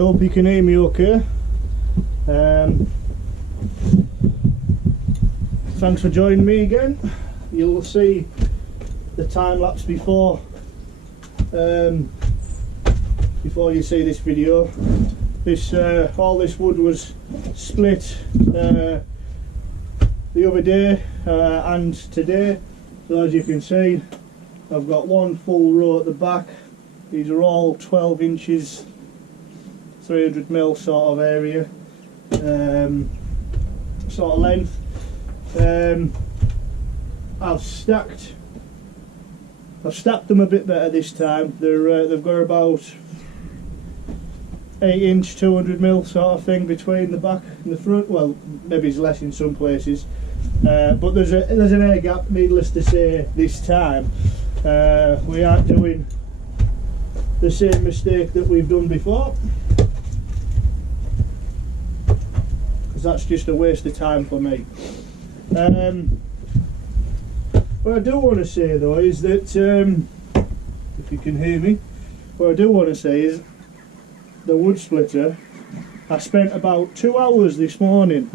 hope you can hear me okay. Thanks for joining me again. You'll see the time lapse before you see this video. This all this wood was split the other day and today. So as you can see, I've got one full row at the back. These are all 12 inches, 300mm sort of area, sort of length. I've stacked them a bit better this time. They've got about 8-inch 200mm sort of thing between the back and the front. Well, maybe it's less in some places, but there's an air gap. Needless to say, this time we aren't doing the same mistake that we've done before, because that's just a waste of time for me. What I do want to say though is that, if you can hear me, what I do want to say is the wood splitter, I spent about 2 hours this morning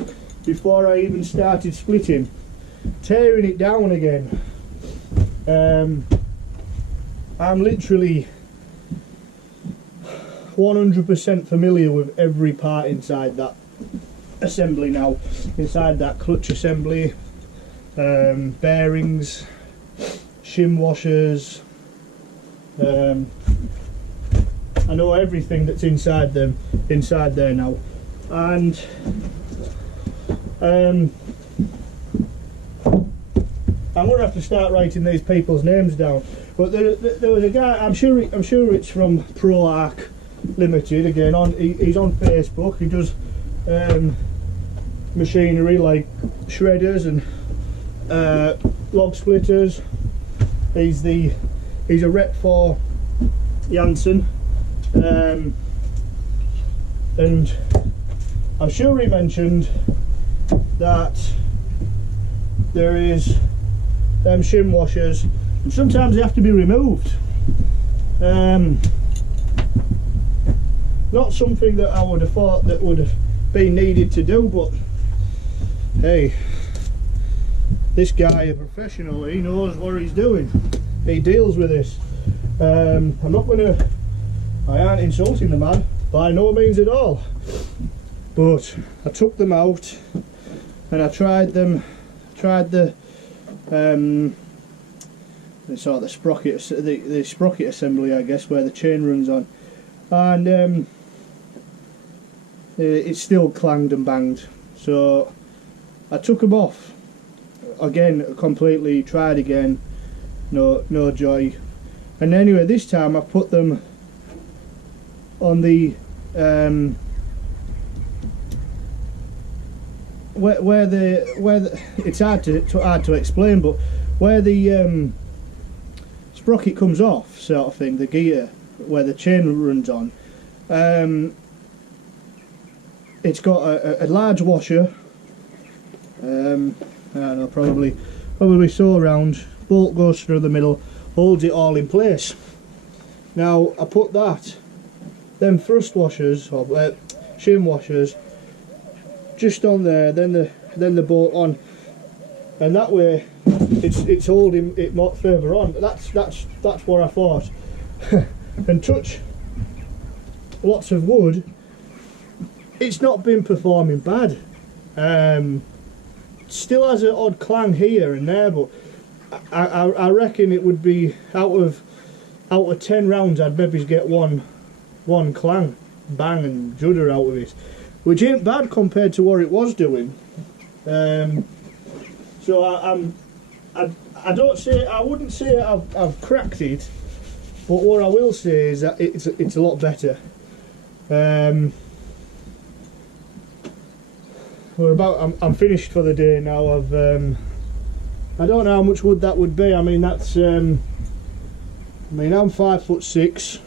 before I even started splitting, tearing it down again. I'm literally 100% familiar with every part inside that assembly now, inside that clutch assembly, bearings, shim washers. I know everything that's inside there now, and I'm gonna have to start writing these people's names down. But there was a guy, I'm sure it's from Pro Arc Limited again. He's on Facebook. He does machinery like shredders and log splitters. He's a rep for Jansen, and I'm sure he mentioned that there is them shim washers, and sometimes they have to be removed. Not something that I would have thought that would have been needed to do, but hey, this guy, a professional, he knows what he's doing. He deals with this. I aren't insulting the man, by no means at all, but I took them out and I tried the sort of the sprocket assembly, I guess, where the chain runs on, and it still clanged and banged. So I took them off again, completely, tried again, no joy. And anyway, this time I put them on the where it's hard to explain, but where the sprocket comes off, sort of thing, the gear where the chain runs on, it's got a large washer, I don't know, probably so round, bolt goes through the middle, holds it all in place. Now I put them thrust washers or shim washers just on there, then the bolt on, and that way it's holding it more further on. That's what I thought. And touch lots of wood, it's not been performing bad. Still has an odd clang here and there, but I reckon it would be out of 10 rounds I'd maybe get one clang, bang and judder out of it, which ain't bad compared to what it was doing. So I wouldn't say I've cracked it, but what I will say is that it's a lot better. I'm finished for the day now. I don't know how much wood that would be. I mean, that's I'm 5'6",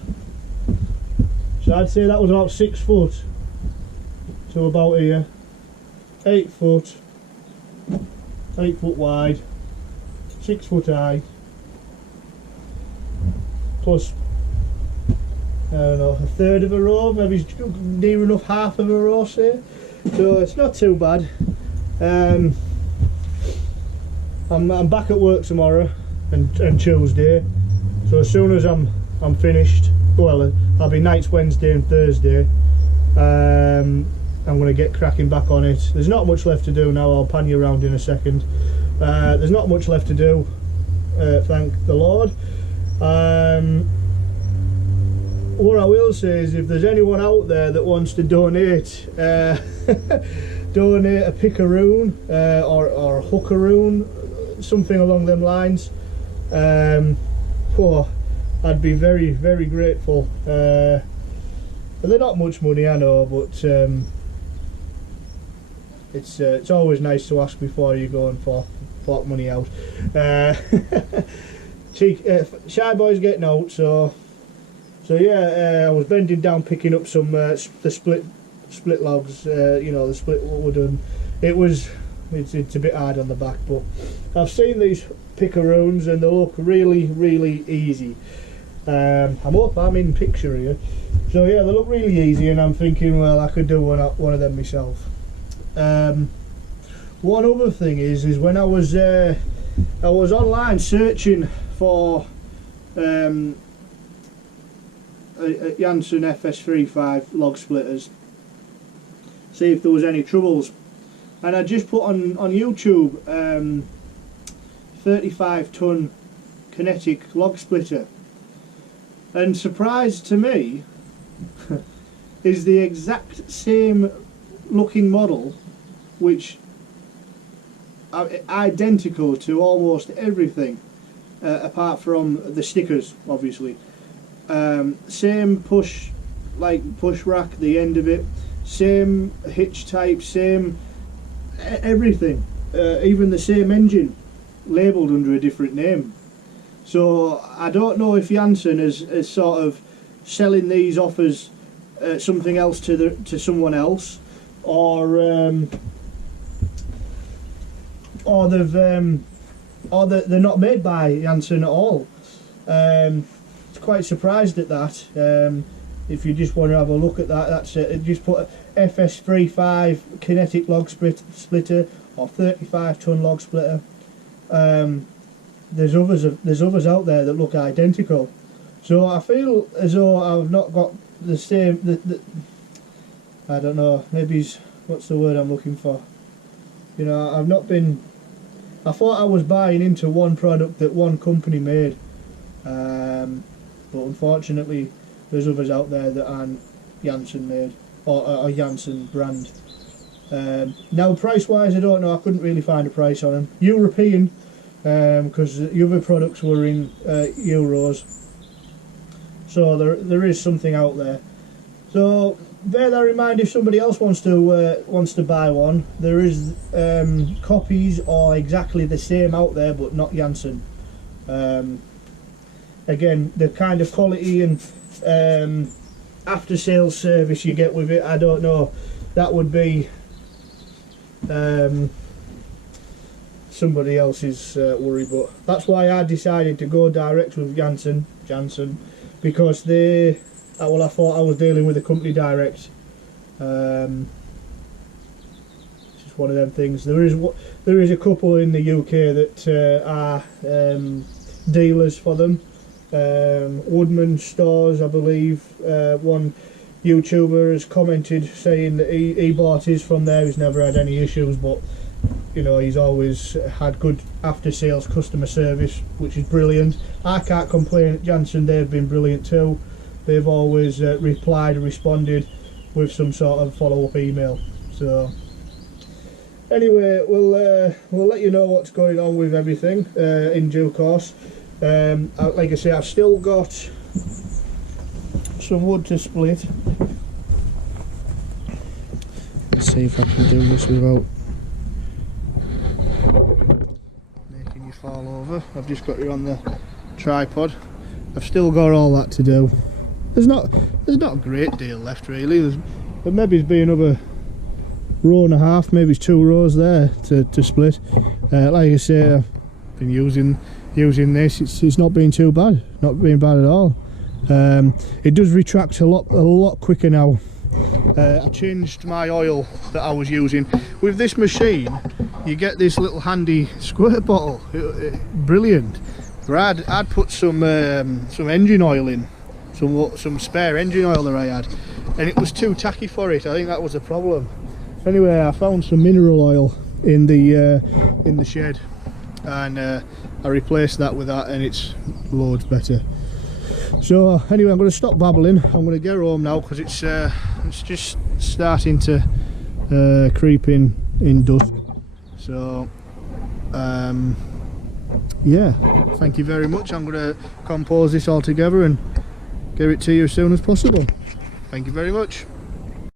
so I'd say that was about 6 foot to about here. 8 foot, 8 foot wide, 6 foot high, plus I don't know, a third of a row, maybe near enough half of a row, say. So it's not too bad. I'm back at work tomorrow and Tuesday, so as soon as I'm finished, well, I'll be nights Wednesday and Thursday. I'm going to get cracking back on it. There's not much left to do now. I'll pan you around in a second. There's not much left to do, thank the Lord. What I will say is, if there's anyone out there that wants to donate donate a pickaroon or a hookaroon, something along them lines, oh, I'd be very, very grateful. They're not much money, I know, but it's always nice to ask before you go and fork money out. Shy boy's getting out, so yeah, I was bending down picking up some the split logs, you know, the split wooden. It's a bit hard on the back, but I've seen these pickaroons and they look really, really easy. I'm in picture here, so yeah, they look really easy, and I'm thinking, well, I could do one of them myself. One other thing is when I was online searching for a Jansen FS-35 log splitters, see if there was any troubles, and I just put on YouTube 35-ton Kinetic log splitter, and surprise to me is the exact same looking model, which are identical to almost everything, apart from the stickers, obviously. Same push rack, the end of it, same hitch type, same everything, even the same engine, labelled under a different name. So I don't know if Jansen is sort of selling these off as something else to someone else, or they're not made by Jansen at all. Quite surprised at that. If you just want to have a look at that, that's it. Just put FS-35 Kinetic log splitter or 35-ton log splitter. There's others out there that look identical. So I feel as though I've not got the same. I don't know. Maybe what's the word I'm looking for? You know, I've not been. I thought I was buying into one product that one company made. But unfortunately there's others out there that aren't Jansen made, or Jansen brand. Now price wise, I don't know, I couldn't really find a price on them. European, because the other products were in euros, so there is something out there. So bear that in mind if somebody else wants to buy one. There is copies or exactly the same out there, but not Jansen. Again, the kind of quality and after sales service you get with it, I don't know, that would be somebody else's worry, but that's why I decided to go direct with Jansen, because they, well, I thought I was dealing with a company direct. It's just one of them things. There is a couple in the UK that are dealers for them. Woodman Stores, I believe. One YouTuber has commented saying that he bought his from there. He's never had any issues, but you know, he's always had good after sales customer service, which is brilliant. I can't complain at Jansen, they've been brilliant too. They've always replied and responded with some sort of follow-up email. So anyway, we'll let you know what's going on with everything in due course. Like I say, I've still got some wood to split. Let's see if I can do this without making you fall over. I've just got you on the tripod. I've still got all that to do. There's not a great deal left really. There maybe be another row and a half, maybe it's 2 rows there to split. Like I say, I've been using this. It's not been too bad, not been bad at all. It does retract a lot quicker now. I changed my oil that I was using. With this machine you get this little handy squirt bottle. Brilliant. I'd put some engine oil in, some spare engine oil that I had, and it was too tacky for it. I think that was the problem. Anyway, I found some mineral oil in the shed, and I replaced that with that, and it's loads better. So anyway, I'm going to stop babbling. I'm going to get home now because it's just starting to creep in dusk. So yeah, thank you very much. I'm going to compose this all together and get it to you as soon as possible. Thank you very much.